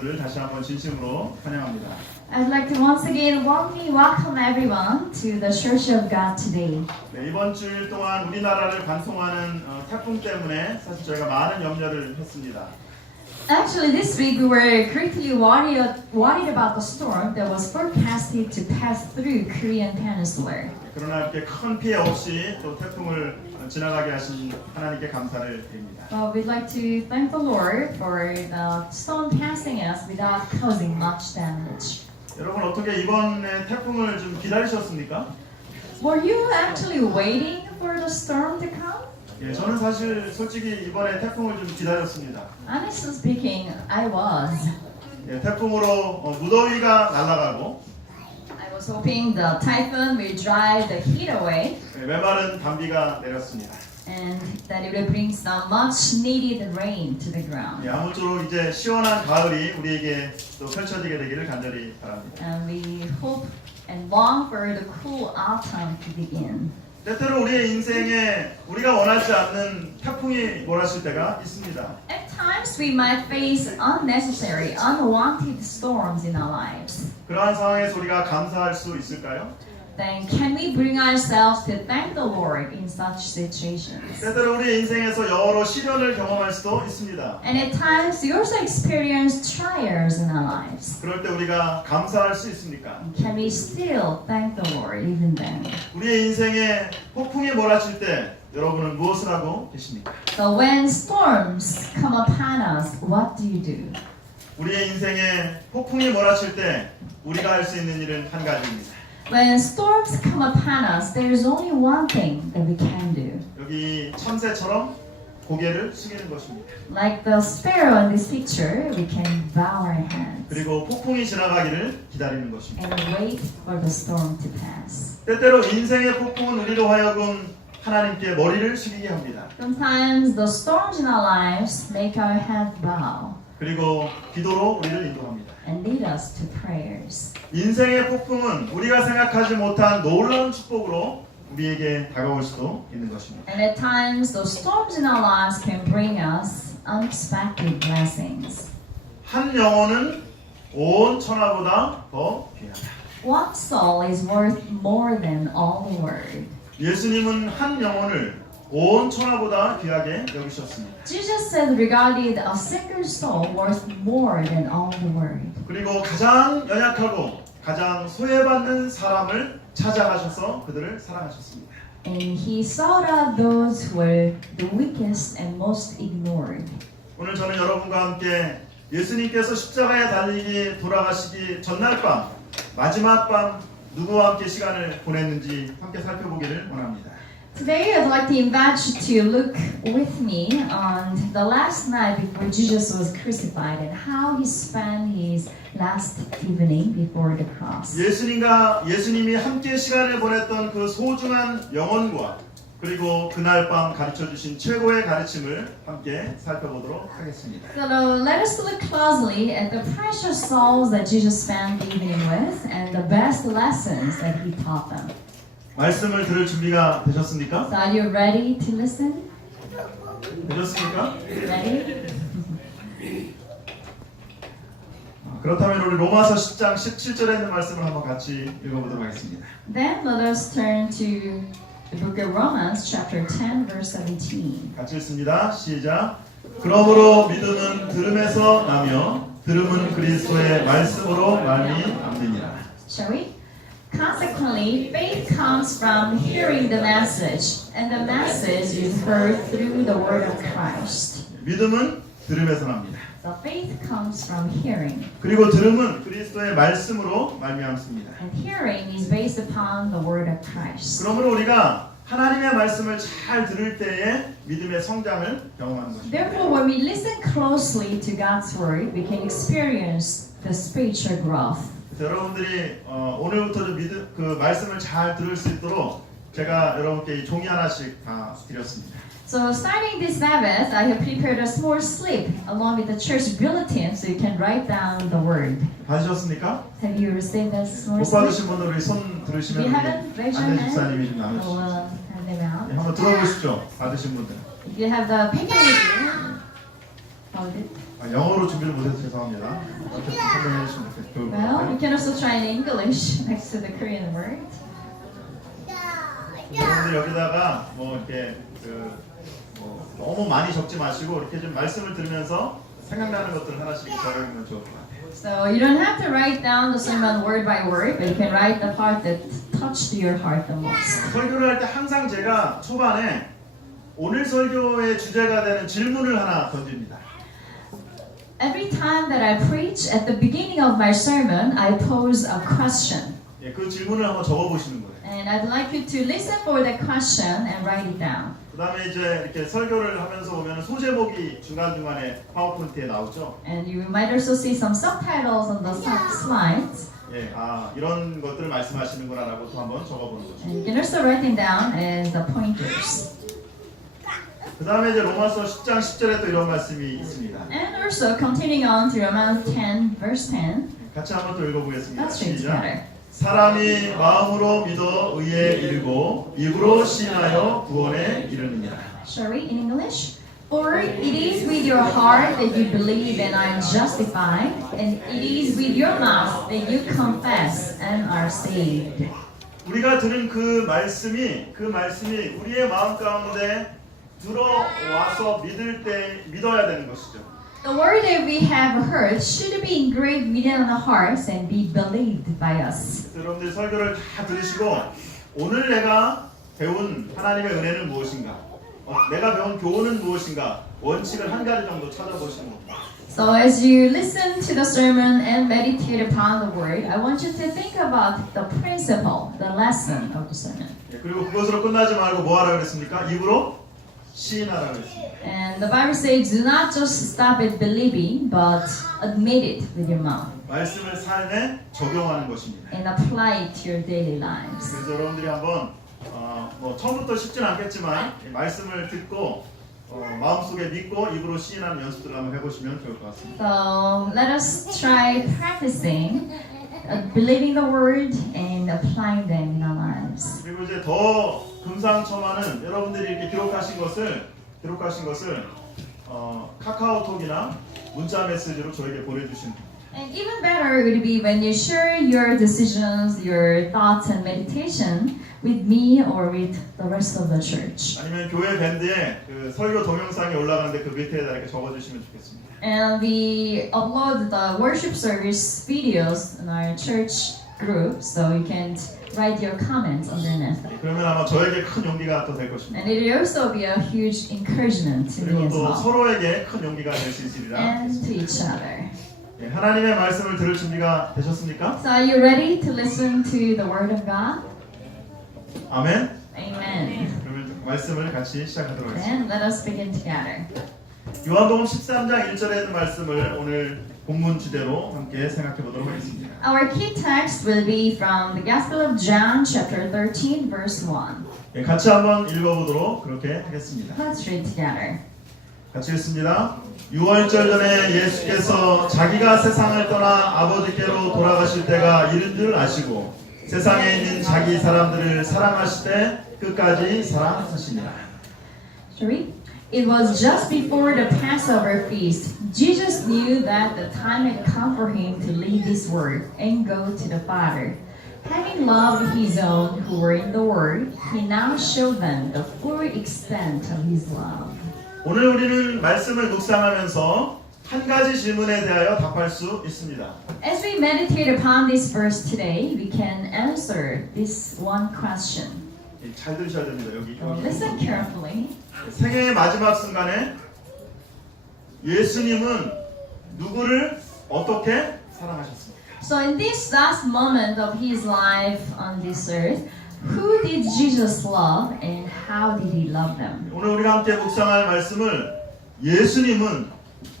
를 다시 한번 진심으로 환영합니다. I'd like to once again warmly welcome everyone to the Church of God today. 네, 이번 주일 동안 우리나라를 관통하는 태풍 때문에 사실 저희가 많은 염려를 했습니다. Actually, this week we were greatly worried about the storm that was forecasted to pass through Korean Peninsula. 그러나 이렇게 큰 피해 없이 또 태풍을 지나가게 하신 하나님께 감사를 드립니다. We'd like to thank the Lord for the storm passing us without causing much damage. 여러분 어떻게 이번에 태풍을 좀 기다리셨습니까? Were you actually waiting for the storm to come? 예, 저는 사실 솔직히 이번에 태풍을 좀 기다렸습니다. Honestly speaking, I was. 예, 태풍으로 무더위가 날아가고 I was hoping the typhoon will drive the heat away. 예, 메마른 단비가 내렸습니다. And that it will bring some much needed rain to the ground. 예, 아무쪼록 이제 시원한 가을이 우리에게 또 펼쳐지게 되기를 간절히 바랍니다. And we hope and long for the cool autumn to begin. 때때로 우리의 인생에 우리가 원하지 않는 태풍이 몰아칠 때가 있습니다. At times we might face unnecessary, unwanted storms in our lives. 그러한 상황에서 우리가 감사할 수 있을까요? Then can we bring ourselves to thank the Lord in such situations? 때때로 우리의 인생에서 여러 시련을 경험할 수도 있습니다. And at times we also experience trials in our lives. 그럴 때 우리가 감사할 수 있습니까? Can we still thank the Lord even then? 우리의 인생에 폭풍이 몰아칠 때 여러분은 무엇을 하고 계십니까? So when storms come upon us, what do you do? 우리의 인생에 폭풍이 몰아칠 때 우리가 할 수 있는 일은 한 가지입니다. When storms come upon us, there is only one thing that we can do. 여기 참새처럼 고개를 숙이는 것입니다. Like the sparrow in this picture, we can bow our heads 그리고 폭풍이 지나가기를 기다리는 것입니다. and wait for the storm to pass. 때때로 인생의 폭풍은 우리로 하여금 하나님께 머리를 숙이게 합니다. Sometimes the storms in our lives make our head bow 그리고 기도로 우리를 인도합니다. and lead us to prayers. 인생의 폭풍은 우리가 생각하지 못한 놀라운 축복으로 우리에게 다가올 수도 있는 것입니다. And at times, those storms in our lives can bring us unexpected blessings. 한 영혼은 온 천하보다 더 귀하다. One soul is worth more than all the world. 예수님은 한 영혼을 온 천하보다 귀하게 여기셨습니다. Jesus said regarded a single soul worth more than all the world. 그리고 가장 연약하고 가장 소외받는 사람을 찾아가셔서 그들을 사랑하셨습니다. And he sought out those who were the weakest and most ignored. 오늘 저는 여러분과 함께 예수님께서 십자가에 달리기 돌아가시기 전날 밤 마지막 밤 누구와 함께 시간을 보냈는지 함께 살펴보기를 원합니다. Today I'd like to invite you to look with me on the last night before Jesus was crucified and how he spent his last evening before the cross. 예수님이 함께 시간을 보냈던 그 소중한 영혼과 그리고 그날 밤 가르쳐 주신 최고의 가르침을 함께 살펴보도록 하겠습니다. So let us look closely at the precious souls that Jesus spent the evening with and the best lessons that he taught them. 말씀을 들을 준비가 되셨습니까? So are you ready to listen? 되셨습니까? Ready? 그렇다면 우리 로마서 10장 17절에 있는 말씀을 한번 같이 읽어보도록 하겠습니다. Then let us turn to the book of Romans chapter 10 verse 17. 같이 읽습니다. 시작. 그러므로 믿음은 들음에서 나며 들음은 그리스도의 말씀으로 말미암느니라. Shall we? Consequently, faith comes from hearing the message, and the message is heard through the word of Christ. 믿음은 들음에서 납니다. So faith comes from hearing, 그리고 들음은 그리스도의 말씀으로 말미암습니다. and hearing is based upon the word of Christ. 그러므로 우리가 하나님의 말씀을 잘 들을 때에 믿음의 성장을 경험하는 것입니다. Therefore, when we listen closely to God's word, we can experience the spiritual growth. 그래서 여러분들이 오늘부터 그 말씀을 잘 들을 수 있도록 제가 여러분께 이 종이 하나씩 다 드렸습니다. So starting this Sabbath, I have prepared a small slip along with the church bulletin so you can write down the word. 받으셨습니까? Have you received that small 못 slip? 받으신 분들 우리 손 If 들으시면 you haven't, raise your 안내 hand. 집사님이 좀 I will 나눠주시죠. hand them out. 한번 들어보십시오. 받으신 분들. If you have the paper with you, hold it. 영어로 준비를 못해서 죄송합니다. 이렇게 설명해 주시면 좋을 것 Well, we 같아요. can also try in English next to the Korean word. 여러분들 여기다가 뭐 이렇게 너무 많이 적지 마시고 이렇게 좀 말씀을 들으면서 생각나는 것들 하나씩 적어주면 좋을 것 같아요. So you don't have to write down the sermon word by word, but you can write the part that touched your heart the most. 설교를 할 때 항상 제가 초반에 오늘 설교의 주제가 되는 질문을 하나 던집니다. Every time that I preach, at the beginning of my sermon, I pose a question. 예, 그 질문을 한번 적어보시는 거예요. And I'd like you to listen for the question and write it down. 그 다음에 이제 이렇게 설교를 하면서 보면 소제목이 중간중간에 파워포인트에 나오죠. And you might also see some subtitles on the slides. 예, 이런 것들을 말씀하시는구나 라고 또 한번 적어보는 거죠. And you can also write them down as the pointers. 그 다음에 이제 로마서 10장 10절에 또 이런 말씀이 있습니다. And also continuing on to Romans 10, verse 10. 같이 한번 또 읽어보겠습니다. Let's read 시작. together. 사람이 마음으로 믿어 의에 이르고 입으로 시인하여 구원에 이르느니라. Shall we in English? For it is with your heart that you believe and are justified, and it is with your mouth that you confess and are saved. 우리가 들은 그 말씀이 우리의 마음 가운데 들어와서 믿어야 되는 것이죠. The word that we have heard should be engraved within our hearts and be believed by us. 여러분들 설교를 다 들으시고 오늘 내가 배운 하나님의 은혜는 무엇인가? 내가 배운 교훈은 무엇인가? 원칙을 한 가지 정도 찾아보시는 겁니다. So as you listen to the sermon and meditate upon the word, I want you to think about the principle, the lesson of the sermon. 그리고 그것으로 끝나지 말고 뭐 하라 그랬습니까? 입으로 시인하라 그랬습니다. And the Bible says, do not just stop at believing, but admit it with your mouth 말씀을 삶에 적용하는 것입니다. and apply it to your daily lives. 그래서 여러분들이 한번 뭐 처음부터 쉽진 않겠지만 이 말씀을 듣고 마음속에 믿고 입으로 시인하는 연습들을 한번 해보시면 좋을 것 같습니다. So let us try practicing believing the word and applying them in our lives. 그리고 이제 더 금상첨화는 여러분들이 이렇게 기록하신 것을 카카오톡이나 문자 메시지로 저에게 보내주시면 됩니다. And even better would be when you share your decisions, your thoughts and meditation with me or with the rest of the church. 아니면 교회 밴드에 그 설교 동영상이 올라가는데 그 밑에다 이렇게 적어주시면 좋겠습니다. And we upload the worship service videos in our church group, so you can write your comments underneath. 그러면 아마 저에게 큰 용기가 또 될 것입니다. And it will also be a huge encouragement to me 그리고 as 또 well, 서로에게 큰 용기가 될 수 있으리라. and to each other. 예, 하나님의 말씀을 들을 준비가 되셨습니까? So are you ready to listen to the Word of God? 아멘. Amen. 그러면 말씀을 같이 시작하도록 하겠습니다. And let us begin together. 요한복음 13장 1절에 있는 말씀을 오늘 본문 주제로 함께 생각해 보도록 하겠습니다. Our key text will be from the Gospel of John, chapter 13, verse 1. 예, 같이 한번 읽어보도록 그렇게 하겠습니다. Let's read together. 같이 읽습니다. 6월절 전에 예수께서 자기가 세상을 떠나 아버지께로 돌아가실 때가 이른 줄 아시고 세상에 있는 자기 사람들을 사랑하시되 끝까지 사랑하시니라. Shall we? It was just before the Passover feast. Jesus knew that the time had come for him to leave this world and go to the Father. Having loved his own who were in the world, he now showed them the full extent of his love. 오늘 우리는 말씀을 묵상하면서 한 가지 질문에 대하여 답할 수 있습니다. As we meditate upon this verse today, we can answer this one question. 잘 들으셔야 됩니다. 여기. So listen carefully. 생애의 마지막 순간에 예수님은 누구를 어떻게 사랑하셨습니까? So in this last moment of his life on this earth, who did Jesus love and how did he love them? 오늘 우리가 함께 묵상할 말씀을 예수님은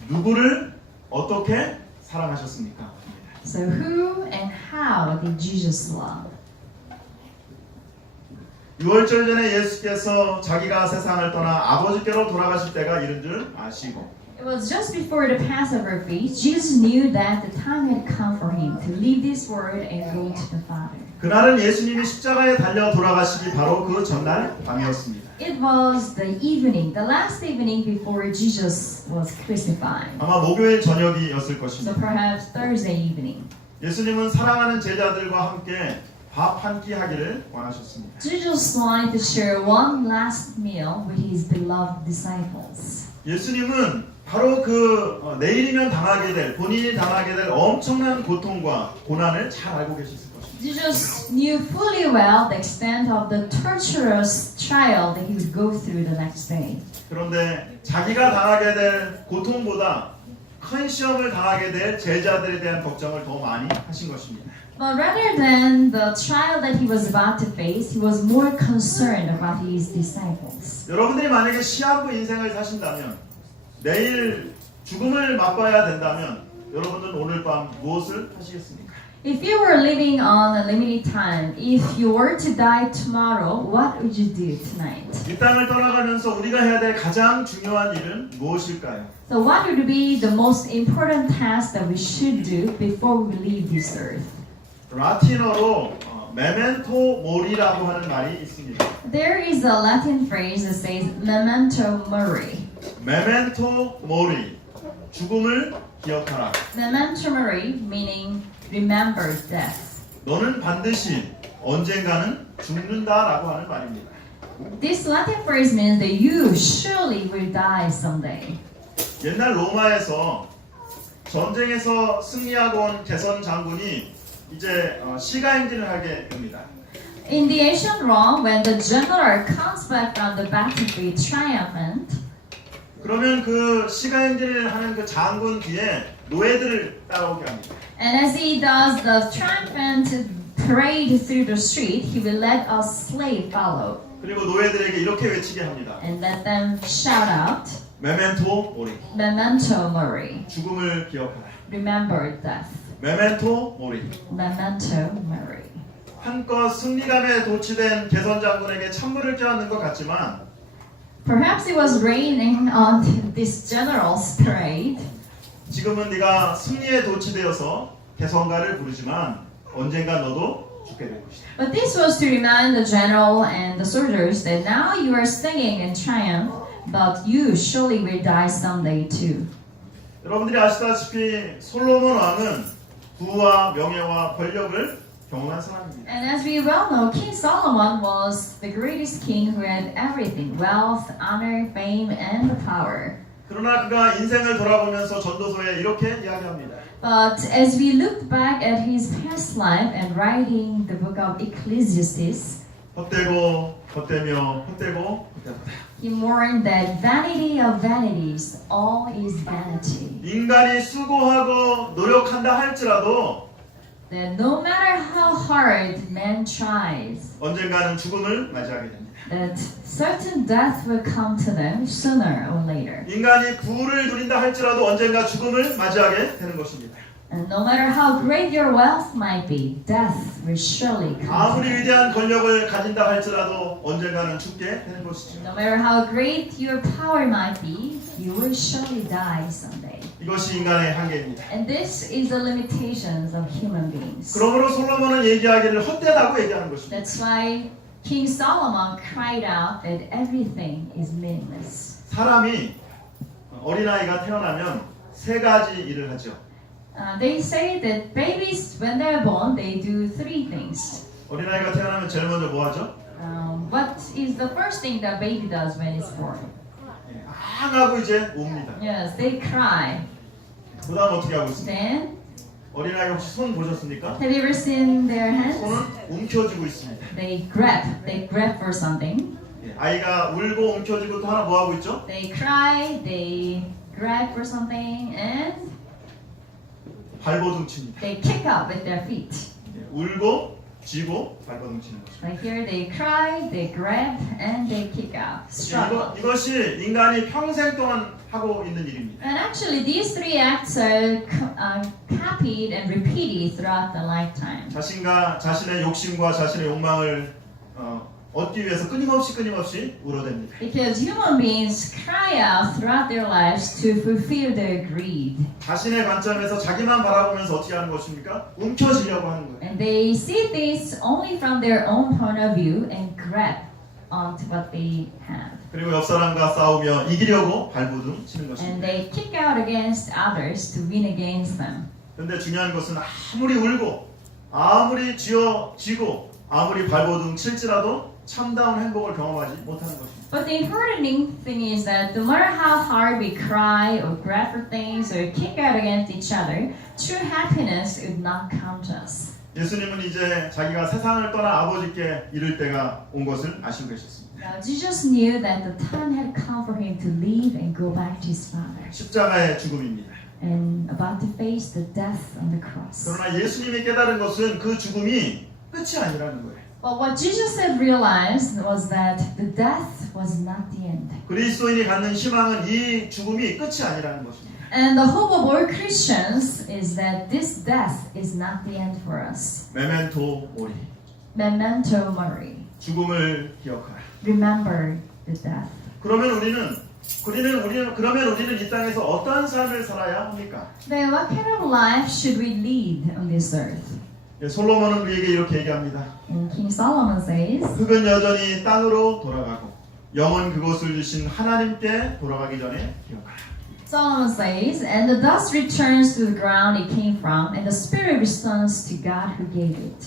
누구를 어떻게 사랑하셨습니까? So who and how did Jesus love? 6월절 전에 예수께서 자기가 세상을 떠나 아버지께로 돌아가실 때가 이른 줄 아시고 It was just before the Passover feast. Jesus knew that the time had come for him to leave this world and go to the Father. 그날은 예수님이 십자가에 달려 돌아가시기 바로 그 전날 밤이었습니다. It was the evening, the last evening before Jesus was crucified. 아마 목요일 저녁이었을 So 것입니다. perhaps Thursday evening. 예수님은 사랑하는 제자들과 함께 밥 한 끼 하기를 원하셨습니다. Jesus wanted to share one last meal with his beloved disciples. 예수님은 바로 내일이면 당하게 될, 본인이 당하게 될 엄청난 고통과 고난을 잘 알고 계셨을 것입니다. Jesus knew fully well the extent of the torturous trial that he would go through the next day. 그런데 자기가 당하게 될 고통보다 큰 시험을 당하게 될 제자들에 대한 걱정을 더 많이 하신 것입니다. But rather than the trial that he was about to face, he was more concerned about his disciples. 여러분들이 만약에 시한부 인생을 사신다면, 내일 죽음을 맛봐야 된다면 여러분들은 오늘 밤 무엇을 하시겠습니까? If you were living on a limited time, if you were to die tomorrow, what would you do tonight? 이 땅을 떠나가면서 우리가 해야 될 가장 중요한 일은 무엇일까요? So what would be the most important task that we should do before we leave this earth? 라틴어로 메멘토 모리라고 하는 말이 있습니다. There is a Latin phrase that says memento mori. 메멘토 모리, 죽음을 기억하라. Memento mori meaning remember death. 너는 반드시 언젠가는 죽는다라고 하는 말입니다. This Latin phrase means that you surely will die someday. 옛날 로마에서 전쟁에서 승리하고 온 개선 장군이 이제 시가행진을 하게 됩니다. In the ancient Rome, when the general comes back from the battlefield triumphant, 그러면 그 시가행진을 하는 그 장군 뒤에 노예들을 따라오게 합니다. and as he does the triumphant parade through the street, he will let a slave follow 그리고 노예들에게 이렇게 외치게 합니다. and let them shout out, 메멘토 모리, memento mori, 죽음을 기억하라. remember death, 메멘토 모리. memento mori. 한껏 승리감에 도취된 개선 장군에게 찬물을 껴안는 것 같지만 Perhaps it was raining on this general's parade, 지금은 네가 승리에 도취되어서 개선가를 부르지만 언젠가 너도 죽게 될 것이다. but this was to remind the general and the soldiers that now you are singing in triumph, but you surely will die someday too. 여러분들이 아시다시피 솔로몬 왕은 부와 명예와 권력을 경험한 사람입니다. And as we well know, King Solomon was the greatest king who had everything, wealth, honor, fame, and power. 그러나 그가 인생을 돌아보면서 전도서에 이렇게 이야기합니다. But as we look back at his past life and writing the book of Ecclesiastes, 헛되고 헛되며 헛되고 헛되다. he mourned that vanity of vanities, all is vanity. 인간이 수고하고 노력한다 할지라도 That no matter how hard man tries, 언젠가는 죽음을 맞이하게 됩니다. that certain death will come to them sooner or later. 인간이 부를 누린다 할지라도 언젠가 죽음을 맞이하게 되는 것입니다. And no matter how great your wealth might be, death will surely come to 아무리 them. 위대한 권력을 가진다 할지라도 언젠가는 죽게 되는 것이죠. No matter how great your power might be, you will surely die someday. 이것이 인간의 한계입니다. And this is the limitations of human beings. 그러므로 솔로몬은 얘기하기를 헛되다고 얘기하는 것입니다. That's why King Solomon cried out that everything is meaningless. 사람이 어린아이가 태어나면 세 가지 일을 하죠. They say that babies, when they're born, they do three things. 어린아이가 태어나면 제일 먼저 뭐 하죠? What is the first thing that baby does when it's born? 하고 이제 웁니다. Yes, they cry. 그 다음 어떻게 하고 있습니까? Then, 어린아이가 혹시 손 보셨습니까? have you ever seen their hands? 손은 움켜쥐고 있습니다. They grab for something. 아이가 울고 움켜쥐고 또 하나 뭐 하고 있죠? They cry, they grab for something, and 발버둥 칩니다. they kick up with their feet. 울고 쥐고 발버둥 치는 거죠. Right here, they cry, they grab, and they kick up. Struggle. 이것이 인간이 평생 동안 하고 있는 일입니다. And actually, these three acts are copied and repeated throughout the lifetime. 자신의 욕심과 자신의 욕망을 얻기 위해서 끊임없이 울어댑니다. Because human beings cry out throughout their lives to fulfill their greed. 자신의 관점에서 자기만 바라보면서 어떻게 하는 것입니까? 움켜쥐려고 하는 거예요. And they see this only from their own point of view and grab onto what they have. 그리고 옆 사람과 싸우며 이기려고 발버둥 치는 And 것입니다. they kick out against others to win against them. 근데 중요한 것은 아무리 울고 아무리 쥐어쥐고 아무리 발버둥 칠지라도 참다운 행복을 경험하지 못하는 것입니다. But the important thing is that no matter how hard we cry or grab for things or kick out against each other, true happiness would not come to us. 예수님은 이제 자기가 세상을 떠나 아버지께 이를 때가 온 것을 아시고 계셨습니다. Now Jesus knew that the time had come for him to leave and go back to his Father 십자가의 죽음입니다. and about to face the death on the cross. 그러나 예수님이 깨달은 것은 그 죽음이 끝이 아니라는 거예요. But what Jesus had realized was that the death was not the end. 그리스도인이 갖는 희망은 이 죽음이 끝이 아니라는 것입니다. And the hope of all Christians is that this death is not the end for us. 메멘토 모리. Memento mori. 죽음을 기억하라. Remember the death. 그러면 우리는 이 땅에서 어떠한 삶을 살아야 합니까? Then what kind of life should we lead on this earth? 예, 솔로몬은 우리에게 이렇게 얘기합니다. And King Solomon says, 흙은 여전히 땅으로 돌아가고 영은 그곳을 주신 하나님께 돌아가기 전에 기억하라. Solomon says, and the dust returns to the ground it came from, and the spirit returns to God who gave it.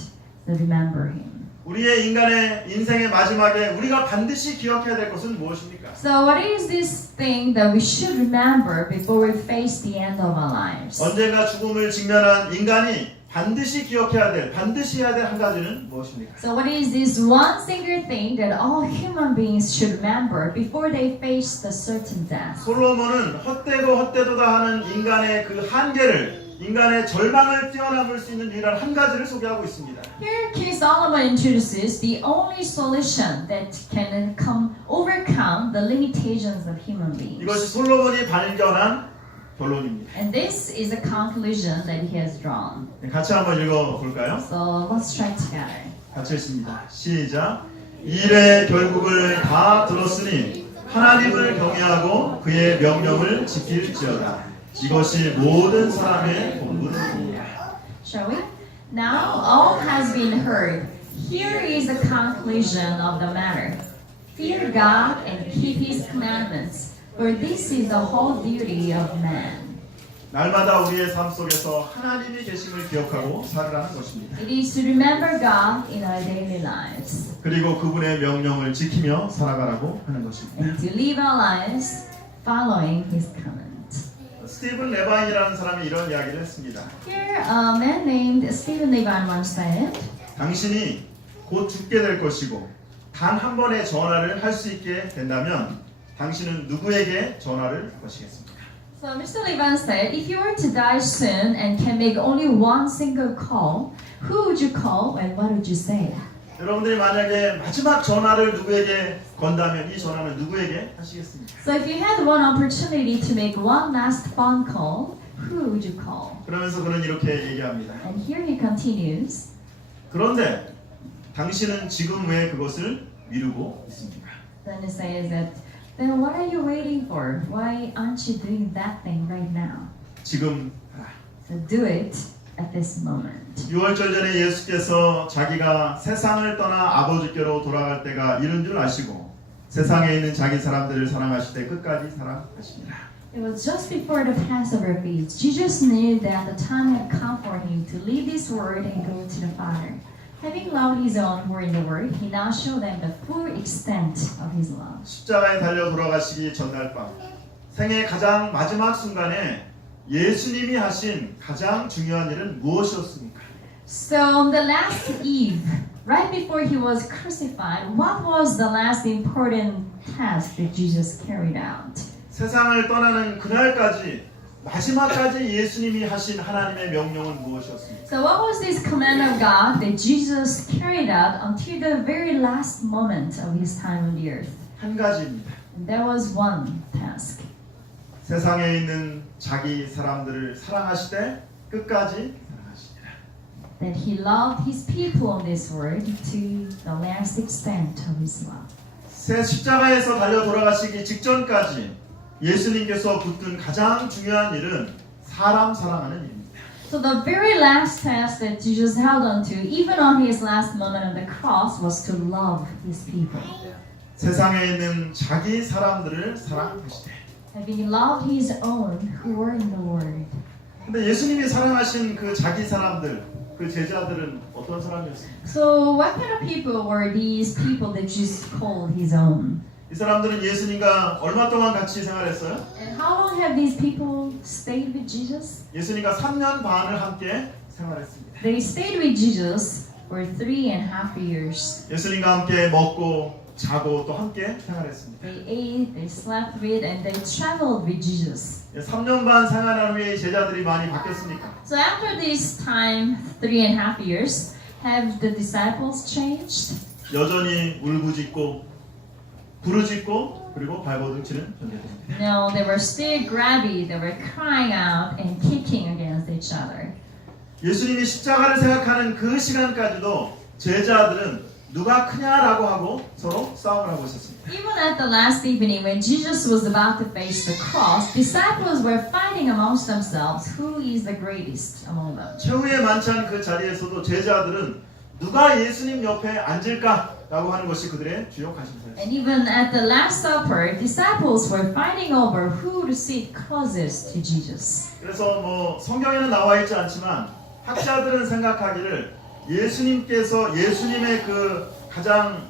So remember him. 우리의 인간의 인생의 마지막에 우리가 반드시 기억해야 될 것은 무엇입니까? So what is this thing that we should remember before we face the end of our lives? 언젠가 죽음을 직면한 인간이 반드시 해야 될 한 가지는 무엇입니까? So what is this one single thing that all human beings should remember before they face the certain death? 솔로몬은 헛되도다 하는 인간의 그 한계를, 인간의 절망을 뛰어넘을 수 있는 유일한 한 가지를 소개하고 있습니다. Here King Solomon introduces the only solution that can overcome the limitations of human beings. 이것이 솔로몬이 발견한 결론입니다. And this is the conclusion that he has drawn. 같이 한번 읽어볼까요? So let's try together. 같이 읽습니다. 시작. 일의 결국을 다 들었으니 하나님을 경외하고 그의 명령을 지킬지어다. 이것이 모든 사람의 본분입니다. Shall we? Now all has been heard. Here is the conclusion of the matter. Fear God and keep His commandments, for this is the whole duty of man. 날마다 우리의 삶 속에서 하나님이 계심을 기억하고 살아가는 것입니다. It is to remember God in our daily lives 그리고 그분의 명령을 지키며 살아가라고 하는 것입니다. and to live our lives following His command. 스티븐 레바인이라는 사람이 이런 이야기를 했습니다. Here, a man named Stephen Levine once said, 당신이 곧 죽게 될 것이고 단 한 번의 전화를 할 수 있게 된다면 당신은 누구에게 전화를 하시겠습니까? So Mr. Levine said, if you were to die soon and can make only one single call, who would you call and what would you say? 여러분들이 만약에 마지막 전화를 누구에게 건다면 이 전화는 누구에게 하시겠습니까? So if you had one opportunity to make one last phone call, who would you call? 그러면서 그는 이렇게 얘기합니다. And here he continues, 그런데 당신은 지금 왜 그것을 미루고 있습니까? then he says that, then what are you waiting for? Why aren't you doing that thing right now? 지금 하라. So do it at this moment. 6월절 전에 예수께서 자기가 세상을 떠나 아버지께로 돌아갈 때가 이른 줄 아시고 세상에 있는 자기 사람들을 사랑하실 때 끝까지 사랑하십니다. It was just before the Passover feast. Jesus knew that the time had come for him to leave this world and go to the Father. Having loved his own who were in the world, he now showed them the full extent of his love. 십자가에 달려 돌아가시기 전날 밤 생의 가장 마지막 순간에 예수님이 하신 가장 중요한 일은 무엇이었습니까? So on the last eve, right before he was crucified, what was the last important task that Jesus carried out? 세상을 떠나는 그날까지 마지막까지 예수님이 하신 하나님의 명령은 무엇이었습니까? So what was this command of God that Jesus carried out until the very last moment of his time on the earth? 한 가지입니다. And there was one task. 세상에 있는 자기 사람들을 사랑하시되 끝까지 사랑하시니라. that he loved his people on this world to the last extent of his love. 새 십자가에서 달려 돌아가시기 직전까지 예수님께서 붙든 가장 중요한 일은 사람 사랑하는 일입니다. So the very last task that Jesus held on to, even on his last moment on the cross, was to love his people. 세상에 있는 자기 사람들을 사랑하시되. Having loved his own who were in the world. 근데 예수님이 사랑하신 그 자기 사람들, 그 제자들은 어떤 사람이었습니까? So what kind of people were these people that Jesus called his own? 이 사람들은 예수님과 얼마 동안 같이 생활했어요? And how long have these people stayed with Jesus? 예수님과 3년 반을 함께 생활했습니다. They stayed with Jesus for 3.5 years. 예수님과 함께 먹고 자고 또 함께 생활했습니다. They ate, they slept with, and they traveled with Jesus. 3년 반 생활한 후에 제자들이 많이 바뀌었습니까? So after this time, 3.5 years, have the disciples changed? 여전히 울부짖고 부르짖고 그리고 발버둥치는 존재들입니다. No, they were still grabby, they were crying out and kicking against each other. 예수님이 십자가를 생각하는 그 시간까지도 제자들은 누가 크냐라고 하고 서로 싸움을 하고 있었습니다. Even at the last evening when Jesus was about to face the cross, disciples were fighting amongst themselves who is the greatest among them. 최후의 만찬 그 자리에서도 제자들은 누가 예수님 옆에 앉을까라고 하는 것이 그들의 주요 관심사였습니다. And even at the Last Supper, disciples were fighting over who to sit closest to Jesus. 그래서 뭐 성경에는 나와 있지 않지만 학자들은 생각하기를 예수님께서 예수님의 그 가장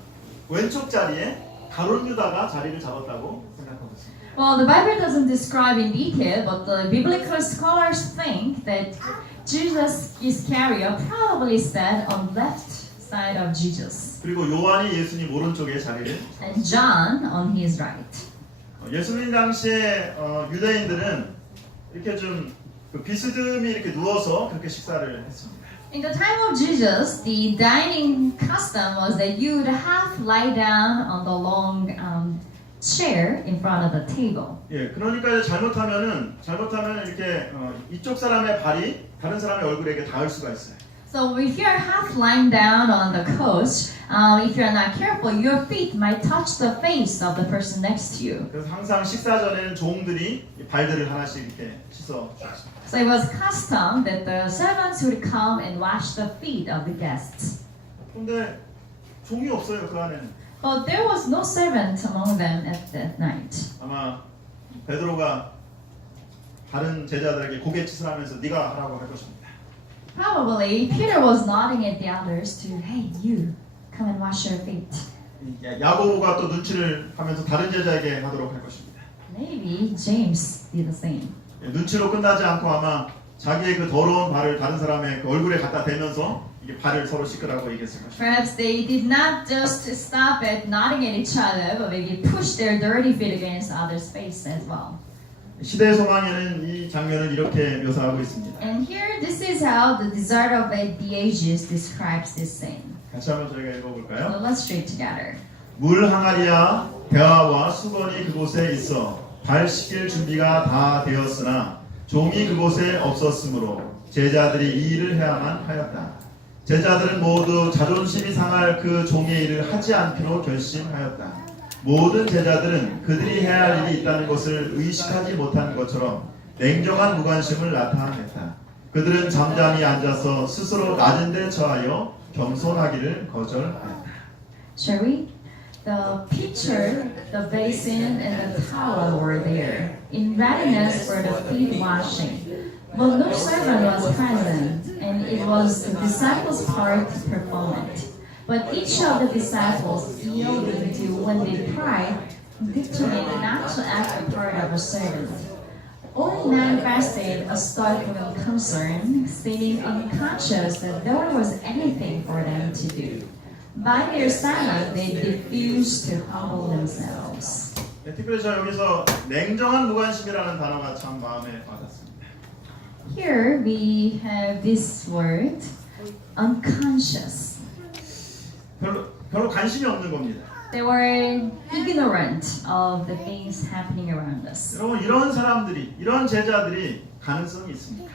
왼쪽 자리에 가룟 유다가 자리를 잡았다고 생각하고 있습니다. Well, the Bible doesn't describe in detail, but the biblical scholars think that Judas Iscariot probably sat on left side of Jesus, 그리고 요한이 예수님 오른쪽에 자리를 and John on his right. 예수님 당시에 유대인들은 이렇게 좀 그 비스듬히 이렇게 누워서 그렇게 식사를 했습니다. In the time of Jesus, the dining custom was that you would half lie down on the long chair in front of the table. 예, 그러니까 잘못하면 이렇게 이쪽 사람의 발이 다른 사람의 얼굴에게 닿을 수가 있어요. So if you're half lying down on the couch, if you're not careful, your feet might touch the face of the person next to you. 그래서 항상 식사 전에는 종들이 이 발들을 하나씩 이렇게 씻어 주었습니다. So it was custom that the servants would come and wash the feet of the guests. 근데 종이 없어요 그 안에는. But there was no servant among them at that night. 아마 베드로가 다른 제자들에게 고갯짓을 하면서 네가 하라고 할 것입니다. Probably Peter was nodding at the others to, hey, you, come and wash your feet. 야고보가 또 눈치를 하면서 다른 제자에게 하도록 할 것입니다. Maybe James did the same. 눈치로 끝나지 않고 아마 자기의 그 더러운 발을 다른 사람의 그 얼굴에 갖다 대면서 이게 발을 서로 씻으라고 얘기했을 것입니다. Perhaps they did not just stop at nodding at each other, but maybe pushed their dirty feet against others' face as well. 시대의 소망에는 이 장면을 이렇게 묘사하고 있습니다. And here, this is how the Desert of the Ages describes this scene. 같이 한번 저희가 So 읽어볼까요? let's read together. 물 항아리와 대화와 수건이 그곳에 있어 발 씻길 준비가 다 되었으나 종이 그곳에 없었으므로 제자들이 이 일을 해야만 하였다. 제자들은 모두 자존심이 상할 그 종의 일을 하지 않기로 결심하였다. 모든 제자들은 그들이 해야 할 일이 있다는 것을 의식하지 못한 것처럼 냉정한 무관심을 나타냈다. 그들은 잠잠히 앉아서 스스로 낮은 데 처하여 겸손하기를 거절하였다. Shall we? The pitcher, the basin, and the towel were there, in readiness for the feet washing. But no servant was present, and it was the disciples' part to perform it. But each of the disciples yielded to when they pride, determined not to act the part of a servant. All manifested a startling concern, seeming unconscious that there was anything for them to do. By their silence, they refused to humble themselves. 특별히 저 여기서 냉정한 무관심이라는 단어가 참 마음에 와닿습니다. Here we have this word, unconscious. 별로 관심이 없는 겁니다. They were ignorant of the things happening around us. 여러분 이런 사람들이 이런 제자들이 가능성이 있습니까?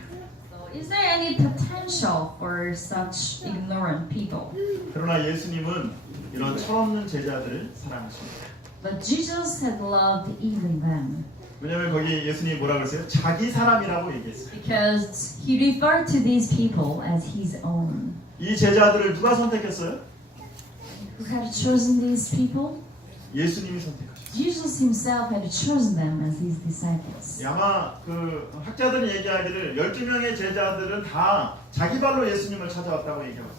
So Is there any potential for such ignorant people? 그러나 예수님은 이런 철없는 제자들을 사랑하십니다. But Jesus had loved even them 왜냐하면 거기 예수님이 뭐라 그랬어요? 자기 사람이라고 얘기했어요. because he referred to these people as his own. 이 제자들을 누가 선택했어요? Who had chosen these people? 예수님이 선택하셨어요. Jesus himself had chosen them as his disciples. 아마 그 학자들이 얘기하기를 12명의 제자들은 다 자기 발로 예수님을 찾아왔다고 얘기하고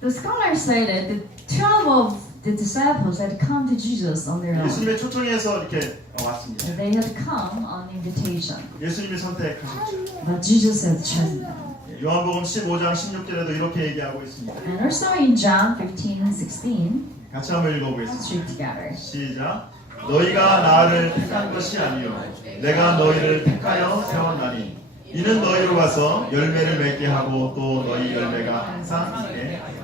The scholars say that the 12 of the disciples had come to Jesus on their own. 예수님의 초청에서 이렇게 왔습니다. They had come on invitation, 예수님이 선택하셨죠. but Jesus had chosen them. 요한복음 15장 16절에도 이렇게 얘기하고 있습니다. And also in John 15:16, 같이 한번 let's 읽어보겠습니다. read together. 시작. 너희가 나를 택한 것이 아니요 내가 너희를 택하여 세웠나니 이는 너희로 가서 열매를 맺게 하고 또 너희 열매가 항상 있게 하여.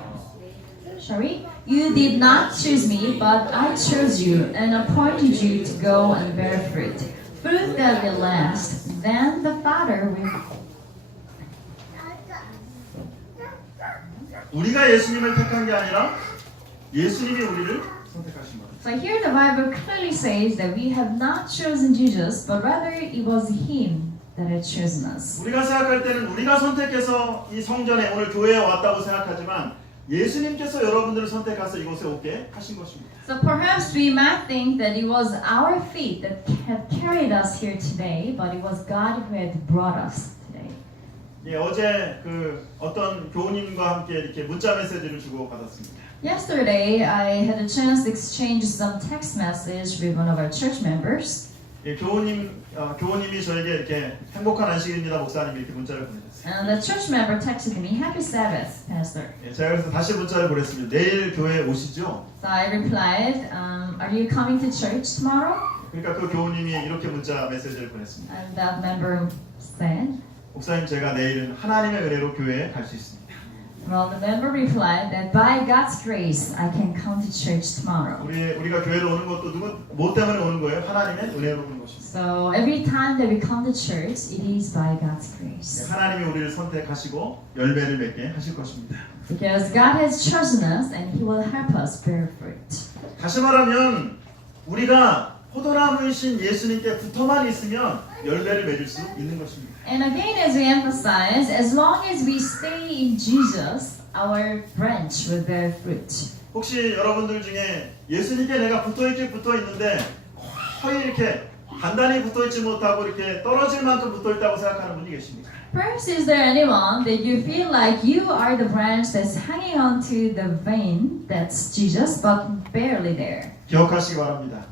Shall we? You did not choose me, but I chose you and appointed you to go and bear fruit, fruit that will last. Then the Father will. 우리가 예수님을 택한 게 아니라 예수님이 우리를 선택하신 겁니다. So here the Bible clearly says that we have not chosen Jesus, but rather it was Him that had chosen us. 우리가 생각할 때는 우리가 선택해서 이 성전에 오늘 교회에 왔다고 생각하지만 예수님께서 여러분들을 선택해서 이곳에 오게 하신 것입니다. So perhaps we might think that it was our feet that had carried us here today, but it was God who had brought us today. 예, 어제 그 어떤 교우님과 함께 이렇게 문자 메시지를 주고 받았습니다. Yesterday, I had a chance to exchange some text message with one of our church members. 예, 교우님이 저에게 이렇게 행복한 안식일입니다, 목사님 이렇게 문자를 보내셨어요. And the church member texted me, "Happy Sabbath, Pastor." 예, 제가 그래서 다시 문자를 보냈습니다. 내일 교회에 오시죠? So I replied, "Are you coming to church tomorrow?" 그러니까 그 교우님이 이렇게 문자 메시지를 보냈습니다. And that member said, 목사님 제가 내일은 하나님의 은혜로 교회에 갈 수 있습니다. well, the member replied that by God's grace, I can come to church tomorrow. 우리가 교회를 오는 것도 뭐 때문에 오는 거예요? 하나님의 은혜로 오는 것입니다. So every time that we come to church, it is by God's grace. 하나님이 우리를 선택하시고 열매를 맺게 하실 것입니다. Because God has chosen us and He will help us bear fruit. 다시 말하면 우리가 포도나무이신 예수님께 붙어만 있으면 열매를 맺을 수 있는 것입니다. And again, as we emphasize, as long as we stay in Jesus, our branch will bear fruit. 혹시 여러분들 중에 예수님께 내가 붙어 있는데 거의 이렇게 단단히 붙어 있지 못하고 이렇게 떨어질 만큼 붙어 있다고 생각하는 분이 계십니까? Perhaps is there anyone that you feel like you are the branch that's hanging onto the vine that's Jesus, but barely there? 기억하시기 바랍니다.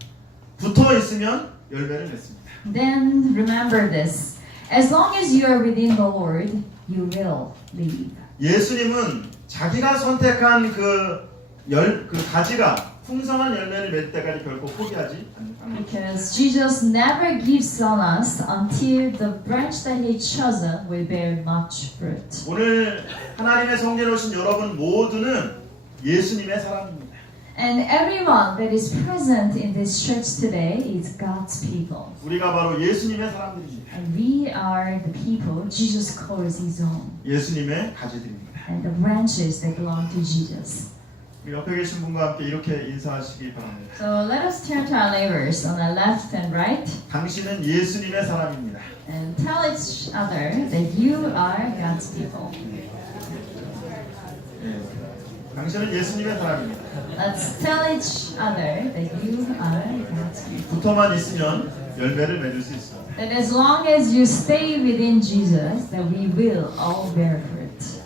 붙어 있으면 열매를 맺습니다. Then remember this: as long as you are within the Lord, you will live. 예수님은 자기가 선택한 그 가지가 풍성한 열매를 맺을 때까지 결코 포기하지 않는다. Because Jesus never gives on us until the branch that He chosen will bear much fruit. 오늘 하나님의 성전에 오신 여러분 모두는 예수님의 사람입니다. And everyone that is present in this church today is God's people. 우리가 바로 예수님의 사람들입니다. And we are the people Jesus calls His own. 예수님의 가지들입니다. And the branches that belong to Jesus. 우리 옆에 계신 분과 함께 이렇게 인사하시기 바랍니다. So let us turn to our neighbors on our left and right 당신은 예수님의 사람입니다. and tell each other that you are God's people. 당신은 예수님의 사람입니다. Let's tell each other that you are God's people. 붙어만 있으면 열매를 맺을 수 있습니다. That as long as you stay within Jesus, that we will all bear fruit.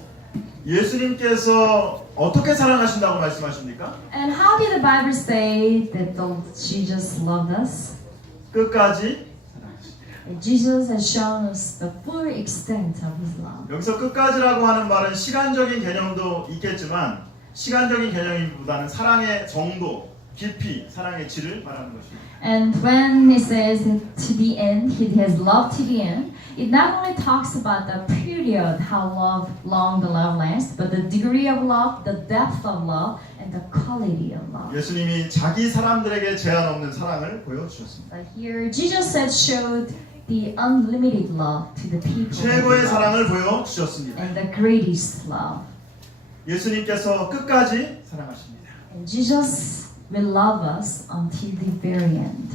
예수님께서 어떻게 사랑하신다고 말씀하십니까? And how did the Bible say that Jesus loved us? 끝까지 사랑하십니다. And Jesus has shown us the full extent of His love. 여기서 끝까지라고 하는 말은 시간적인 개념도 있겠지만 시간적인 개념보다는 사랑의 정도, 깊이, 사랑의 질을 말하는 것입니다. And when it says to the end, He has loved to the end, it not only talks about the period, how long the love lasts, but the degree of love, the depth of love, and the quality of love. 예수님이 자기 사람들에게 제한 없는 사랑을 보여주셨습니다. But here, Jesus had showed the unlimited love to the people. 최고의 사랑을 보여주셨습니다. And the greatest love. 예수님께서 끝까지 사랑하십니다. And Jesus will love us until the very end.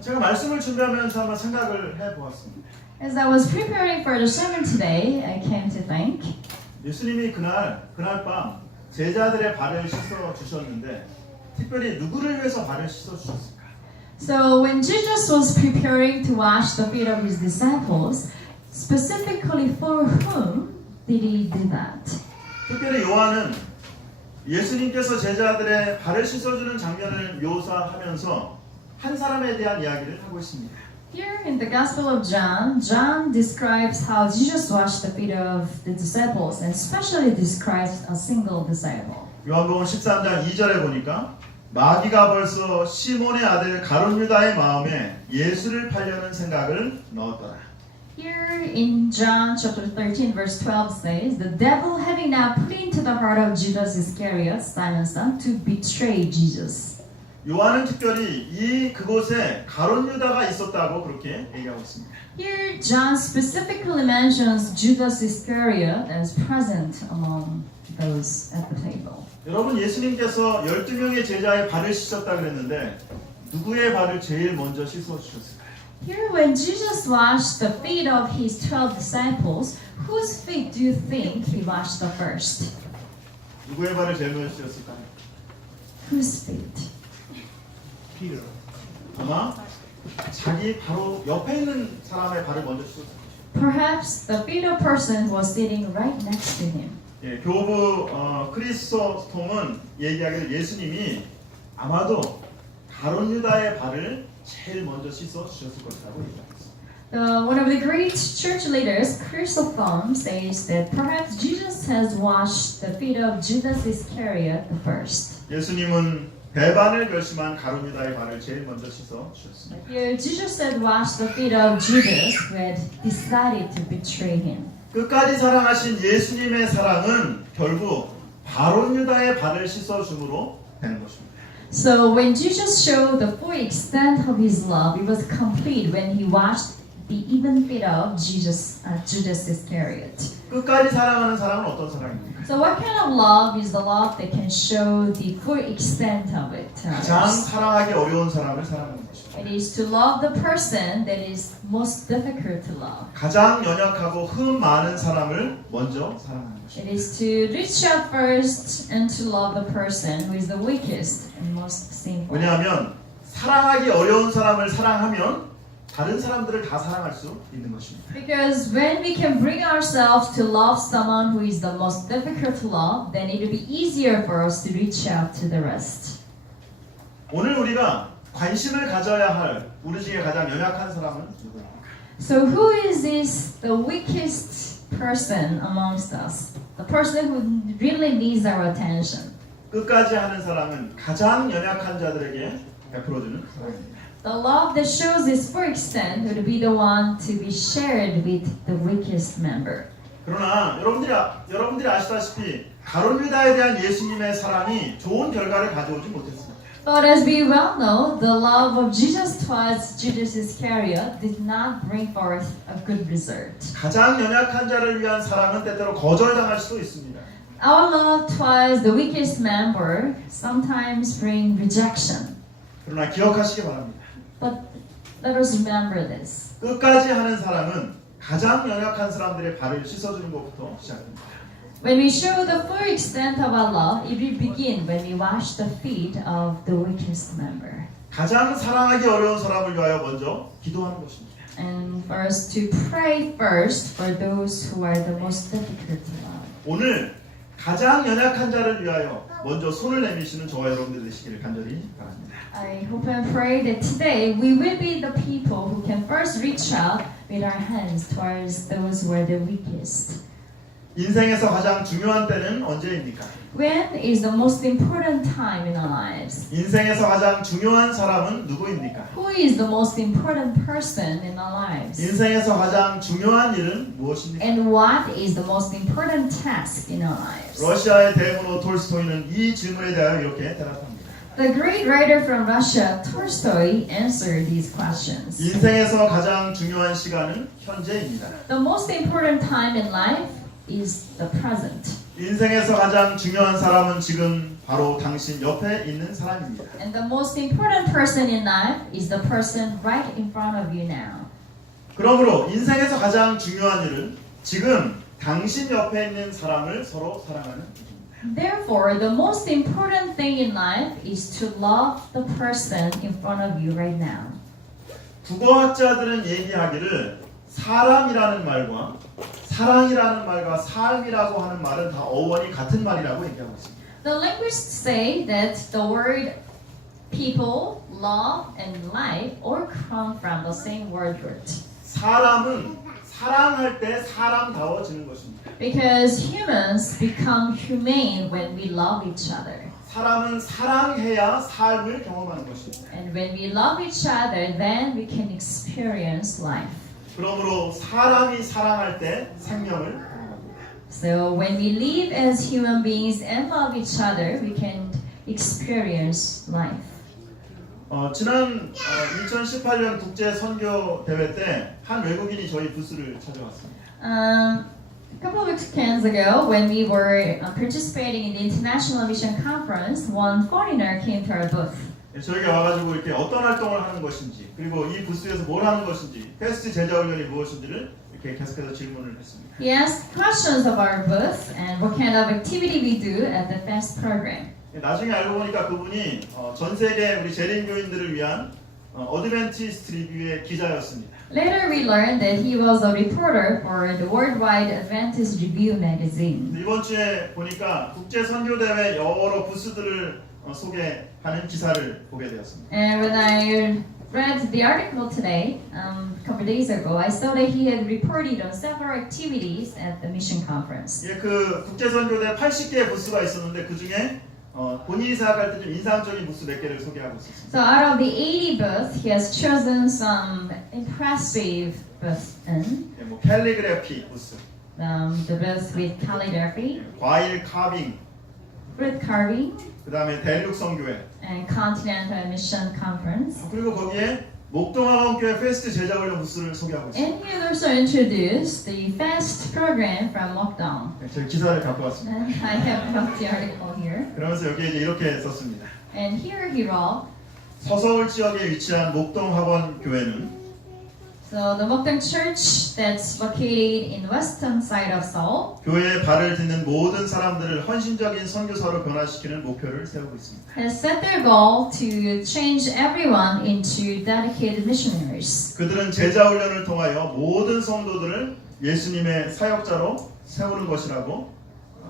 제가 말씀을 준비하면서 한번 생각을 해보았습니다. As I was preparing for the sermon today, I came to think, 예수님이 그날 밤 제자들의 발을 씻어 주셨는데 특별히 누구를 위해서 발을 씻어 주셨을까? so when Jesus was preparing to wash the feet of his disciples, specifically for whom did he do that? 특별히 요한은 예수님께서 제자들의 발을 씻어주는 장면을 묘사하면서 한 사람에 대한 이야기를 하고 있습니다. Here in the Gospel of John, John describes how Jesus washed the feet of the disciples and especially describes a single disciple. 요한복음 13장 2절에 보니까 마귀가 벌써 시몬의 아들 가룟 유다의 마음에 예수를 팔려는 생각을 넣었더라. Here in John chapter 13 verse 12 says, the devil having now put into the heart of Judas Iscariot, Simon's son, to betray Jesus. 요한은 특별히 그곳에 가룟 유다가 있었다고 그렇게 얘기하고 있습니다. Here John specifically mentions Judas Iscariot as present among those at the table. 여러분 예수님께서 12명의 제자의 발을 씻었다 그랬는데 누구의 발을 제일 먼저 씻어 주셨을까요? Here when Jesus washed the feet of his 12 disciples, whose feet do you think he washed the first? 누구의 발을 제일 먼저 씻었을까요? Whose feet? 피터. 아마 자기 바로 옆에 있는 사람의 발을 먼저 씻었을 거예요. Perhaps the feet of person who was sitting right next to him. 예, 교부 크리스토톰은 얘기하기를 예수님이 아마도 가룟 유다의 발을 제일 먼저 씻어 주셨을 것이라고 얘기합니다. One of the great church leaders, Chrysostom, says that perhaps Jesus has washed the feet of Judas Iscariot the first. 예수님은 배반을 결심한 가룟 유다의 발을 제일 먼저 씻어 주셨습니다. Here Jesus said wash the feet of Judas who had decided to betray him. 끝까지 사랑하신 예수님의 사랑은 결국 가룟 유다의 발을 씻어 줌으로 되는 것입니다. So when Jesus showed the full extent of his love, it was complete when he washed the even feet of Judas Iscariot. 끝까지 사랑하는 사랑은 어떤 사랑입니까? So what kind of love is the love that can show the full extent of it? 가장 사랑하기 어려운 사람을 사랑하는 것입니다. It is to love the person that is most difficult to love. 가장 연약하고 흠 많은 사람을 먼저 사랑하는 것입니다. It is to reach out first and to love the person who is the weakest and most sinful. 왜냐하면 사랑하기 어려운 사람을 사랑하면 다른 사람들을 다 사랑할 수 있는 것입니다. Because when we can bring ourselves to love someone who is the most difficult to love, then it will be easier for us to reach out to the rest. 오늘 우리가 관심을 가져야 할 우리 중에 가장 연약한 사람은 누구입니까? So who is the weakest person amongst us? The person who really needs our attention. 끝까지 하는 사랑은 가장 연약한 자들에게 베풀어주는 사랑입니다. The love that shows its full extent would be the one to be shared with the weakest member. 그러나 여러분들이 아시다시피 가룟 유다에 대한 예수님의 사랑이 좋은 결과를 가져오지 못했습니다. But as we well know, the love of Jesus towards Judas Iscariot did not bring forth a good result. 가장 연약한 자를 위한 사랑은 때때로 거절당할 수도 있습니다. Our love towards the weakest member sometimes bring rejection. 그러나 기억하시기 바랍니다. But let us remember this. 끝까지 하는 사랑은 가장 연약한 사람들의 발을 씻어주는 것부터 시작됩니다. When we show the full extent of our love, it will begin when we wash the feet of the weakest member. 가장 사랑하기 어려운 사람을 위하여 먼저 기도하는 것입니다. And for us to pray first for those who are the most difficult to love. 오늘 가장 연약한 자를 위하여 먼저 손을 내미시는 저와 여러분들 되시기를 간절히 바랍니다. I hope and pray that today we will be the people who can first reach out with our hands towards those who are the weakest. 인생에서 가장 중요한 때는 언제입니까? When is the most important time in our lives? 인생에서 가장 중요한 사람은 누구입니까? Who is the most important person in our lives? 인생에서 가장 중요한 일은 무엇입니까? And what is the most important task in our lives? 러시아의 대문호 톨스토이는 이 질문에 대하여 이렇게 대답합니다. The great writer from Russia, Tolstoy, answered these questions. 인생에서 가장 중요한 시간은 현재입니다. The most important time in life is the present. 인생에서 가장 중요한 사람은 지금 바로 당신 옆에 있는 사람입니다. And the most important person in life is the person right in front of you now. 그러므로 인생에서 가장 중요한 일은 지금 당신 옆에 있는 사람을 서로 사랑하는 일입니다. Therefore, the most important thing in life is to love the person in front of you right now. 국어학자들은 얘기하기를 사람이라는 말과 사랑이라는 말과 삶이라고 하는 말은 다 어원이 같은 말이라고 얘기하고 있습니다. The linguists say that the word people, love, and life all come from the same word root. 사람은 사랑할 때 사람다워지는 것입니다. Because humans become humane when we love each other. 사람은 사랑해야 삶을 경험하는 것입니다. And when we love each other, then we can experience life. 그러므로 사람이 사랑할 때 생명을 경험합니다. So when we live as human beings and love each other, we can experience life. 지난 2018년 국제 선교 대회 때 한 외국인이 저희 부스를 찾아왔습니다. A couple of weekends ago, when we were participating in the International Mission Conference, one foreigner came to our booth. 저에게 와가지고 이렇게 어떤 활동을 하는 것인지 그리고 이 부스에서 뭘 하는 것인지 패스트 제자훈련이 무엇인지를 이렇게 계속해서 질문을 했습니다. He asked questions of our booth and what kind of activity we do at the FAST program. 나중에 알고 보니까 그분이 전 세계 우리 재림 교인들을 위한 어드벤티스트 리뷰의 기자였습니다. Later, we learned that he was a reporter for the Worldwide Adventist Review magazine. 이번 주에 보니까 국제 선교 대회 여러 부스들을 소개하는 기사를 보게 되었습니다. And when I read the article today, a couple of days ago, I saw that he had reported on several activities at the mission conference. 그 국제 선교 대회 80개의 부스가 있었는데 그 중에 본인이 생각할 때 좀 인상적인 부스 몇 개를 소개하고 있었습니다. So out of the 80 booths, he has chosen some impressive booths in 캘리그래피 부스, the booth with calligraphy, 과일 카빙, fruit carving, 그 다음에 대륙 선교회, and Continental Mission Conference. 그리고 거기에 목동학원교회 페스트 제자훈련 부스를 소개하고 있습니다. And he also introduced the FAST program from Mokdong. 저희 기사를 갖고 왔습니다. And I have got the article here. 그러면서 여기에 이제 이렇게 썼습니다. And here he wrote, 서서울 지역에 위치한 목동학원교회는 so the Mokdong Church that's located in western side of Seoul 교회에 발을 딛는 모든 사람들을 헌신적인 선교사로 변화시키는 목표를 세우고 있습니다. has set their goal to change everyone into dedicated missionaries. 그들은 제자훈련을 통하여 모든 성도들을 예수님의 사역자로 세우는 것이라고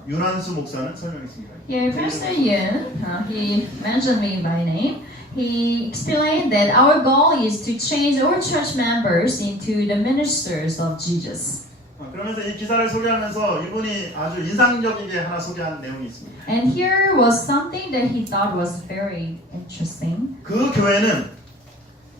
윤한수 목사는 설명했습니다. Here, Pastor Yun, he mentioned me by name. He explained that our goal is to change all church members into the ministers of Jesus. 그러면서 이 기사를 소개하면서 이분이 아주 인상적이게 하나 소개한 내용이 있습니다. And here was something that he thought was very interesting. 그 교회는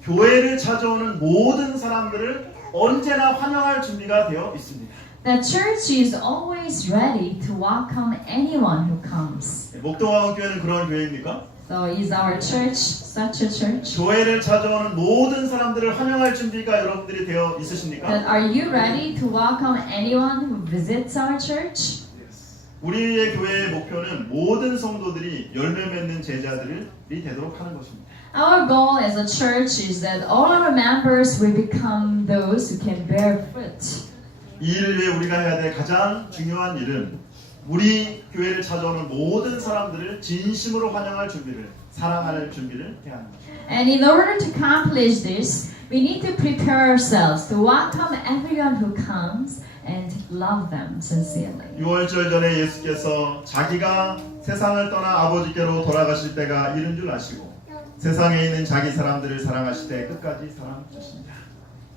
교회를 찾아오는 모든 사람들을 언제나 환영할 준비가 되어 있습니다. The church is always ready to welcome anyone who comes. 목동학원교회는 그런 교회입니까? So is our church such a church? 교회를 찾아오는 모든 사람들을 환영할 준비가 여러분들이 되어 있으십니까? That are you ready to welcome anyone who visits our church? 우리의 교회의 목표는 모든 성도들이 열매 맺는 제자들이 되도록 하는 것입니다. Our goal as a church is that all our members will become those who can bear fruit. 이 일을 위해 우리가 해야 될 가장 중요한 일은 우리 교회를 찾아오는 모든 사람들을 진심으로 환영할 준비를, 사랑할 준비를 해야 합니다. And in order to accomplish this, we need to prepare ourselves to welcome everyone who comes and love them sincerely. 6월절 전에 예수께서 자기가 세상을 떠나 아버지께로 돌아가실 때가 이른 줄 아시고 세상에 있는 자기 사람들을 사랑하실 때 끝까지 사랑하셨습니다.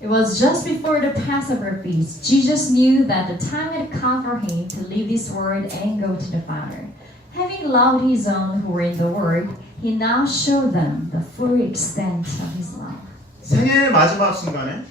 It was just before the Passover feast. Jesus knew that the time had come for him to leave this world and go to the Father. Having loved his own who were in the world, he now showed them the full extent of his love. 생애의 마지막 순간에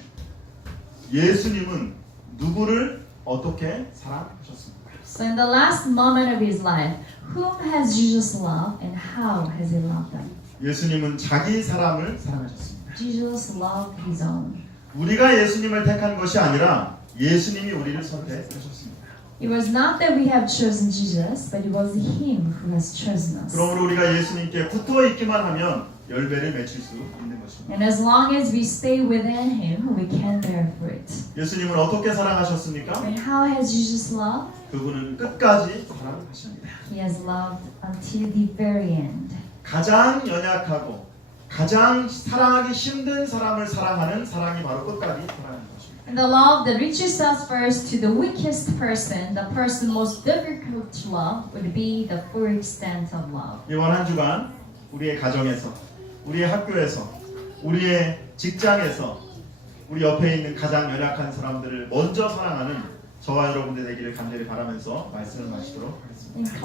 예수님은 누구를 어떻게 사랑하셨습니까? So in the last moment of his life, whom has Jesus loved and how has he loved them? 예수님은 자기 사람을 사랑하셨습니다. Jesus loved his own. 우리가 예수님을 택한 것이 아니라 예수님이 우리를 선택하셨습니다. It was not that we have chosen Jesus, but it was him who has chosen us. 그러므로 우리가 예수님께 붙어 있기만 하면 열매를 맺힐 수 있는 것입니다. And as long as we stay within him, we can bear fruit. 예수님은 어떻게 사랑하셨습니까? And how has Jesus loved? 그분은 끝까지 사랑하십니다. He has loved until the very end. 가장 연약하고 가장 사랑하기 힘든 사람을 사랑하는 사랑이 바로 끝까지 사랑하는 것입니다. And the love that reaches us first to the weakest person, the person most difficult to love, would be the full extent of love. 이번 한 주간 우리의 가정에서, 우리의 학교에서, 우리의 직장에서, 우리 옆에 있는 가장 연약한 사람들을 먼저 사랑하는 저와 여러분들 되기를 간절히 바라면서 말씀을 마치도록 하겠습니다. In